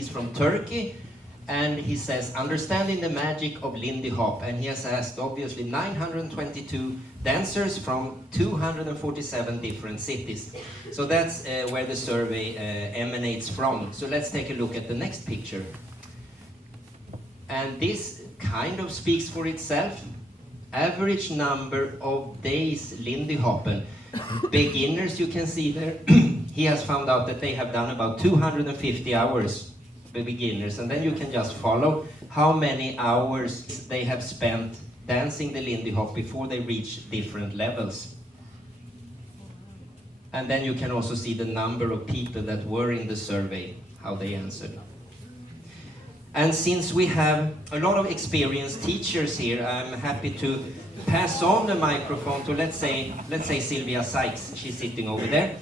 he's from Turkey, and he says, understanding the magic of Lindy Hop, and he has asked obviously 922 dancers from 247 different cities. So that's where the survey emanates from. So let's take a look at the next picture. And this kind of speaks for itself. Average number of days Lindy Hoppen. Beginners, you can see there, he has found out that they have done about 250 hours, the beginners, and then you can just follow how many hours they have spent dancing the Lindy Hop before they reach different levels. And then you can also see the number of people that were in the survey, how they answered. And since we have a lot of experienced teachers here, I'm happy to pass on the microphone to, let's say Sylvia Sykes. She's sitting over there.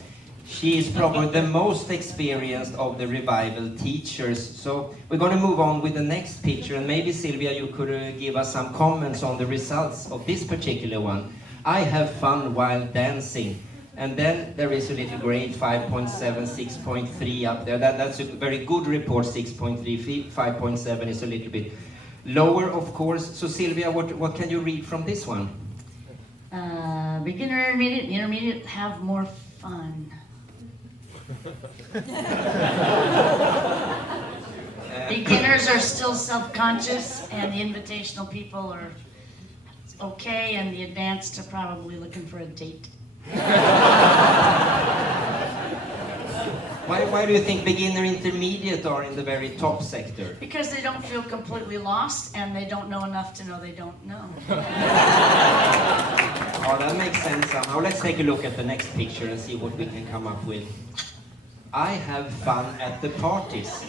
She is probably the most experienced of the revival teachers. So we're going to move on with the next picture, and maybe Sylvia, you could give us some comments on the results of this particular one. I have fun while dancing. And then there is a little grade, 5.7, 6.3 up there. That's a very good report, 6.3. 5.7 is a little bit lower, of course. So Sylvia, what can you read from this one? Beginner, intermediate, have more fun. Beginners are still self-conscious, and the invitational people are okay, and the advanced are probably looking for a date. Why do you think beginner intermediate are in the very top sector? Because they don't feel completely lost, and they don't know enough to know they don't know. Oh, that makes sense somehow. Let's take a look at the next picture and see what we can come up with. I have fun at the parties.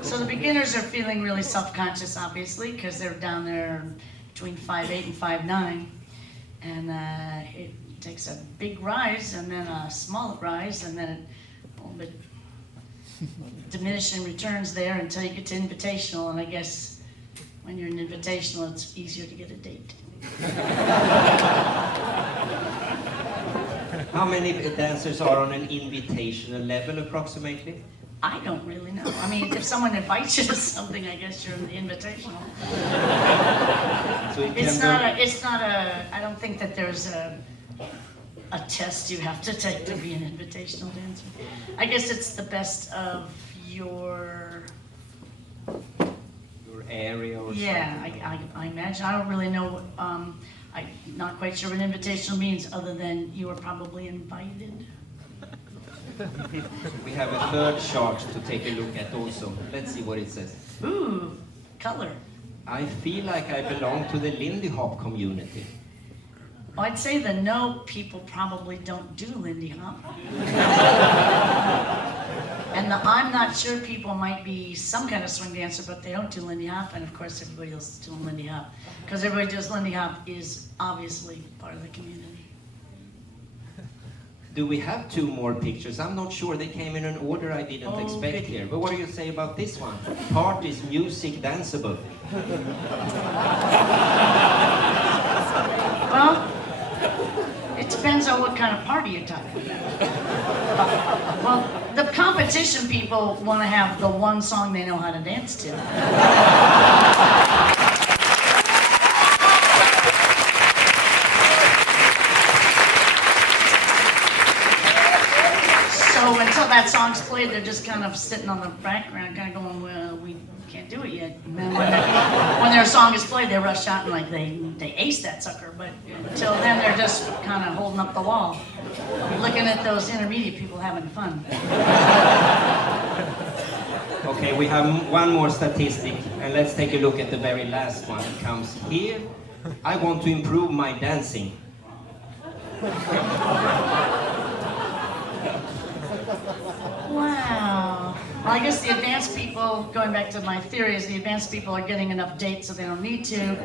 So the beginners are feeling really self-conscious, obviously, because they're down there between 5'8" and 5'9", and it takes a big rise and then a small rise and then a little bit diminishing returns there until you get to invitational, and I guess when you're in invitational it's easier to get a date. How many dancers are on an invitational level approximately? I don't really know. I mean, if someone invites you to something, I guess you're in the invitational. So It's not a, I don't think that there's a test you have to take to be an invitational dancer. I guess it's the best of your area or yeah, something. I imagine. I don't really know. I'm not quite sure what invitational means, other than you were probably invited. We have a third chart to take a look at also. Let's see what it says. Ooh, color. I feel like I belong to the Lindy Hop community. Well, I'd say the no people probably don't do Lindy Hop. And the I'm not sure people might be some kind of swing dancer, but they don't do Lindy Hop, and of course everybody else is doing Lindy Hop. Because everybody does Lindy Hop is obviously part of the community. Do we have two more pictures? I'm not sure. They came in an order I didn't expect here. But what do you say about this one? Parties, music, danceable. Well, it depends on what kind of party you're talking about. Well, the competition people want to have the one song they know how to dance to. So until that song's played, they're just kind of sitting on the background, kind of going, well, we can't do it yet. And then when their song is played, they rush out and like they ace that sucker. But until then, they're just kind of holding up the wall, looking at those intermediate people having fun. Okay, we have one more statistic, and let's take a look at the very last one. It comes here. I want to improve my dancing. Wow. Well, I guess the advanced people, going back to my theory, is the advanced people are getting enough dates so they don't need to.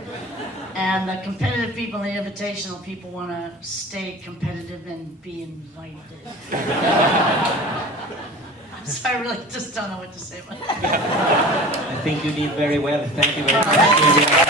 And the competitive people, the invitational people, want to stay competitive and be invited. So I really just don't know what to say about that. I think you did very well. Thank you very much.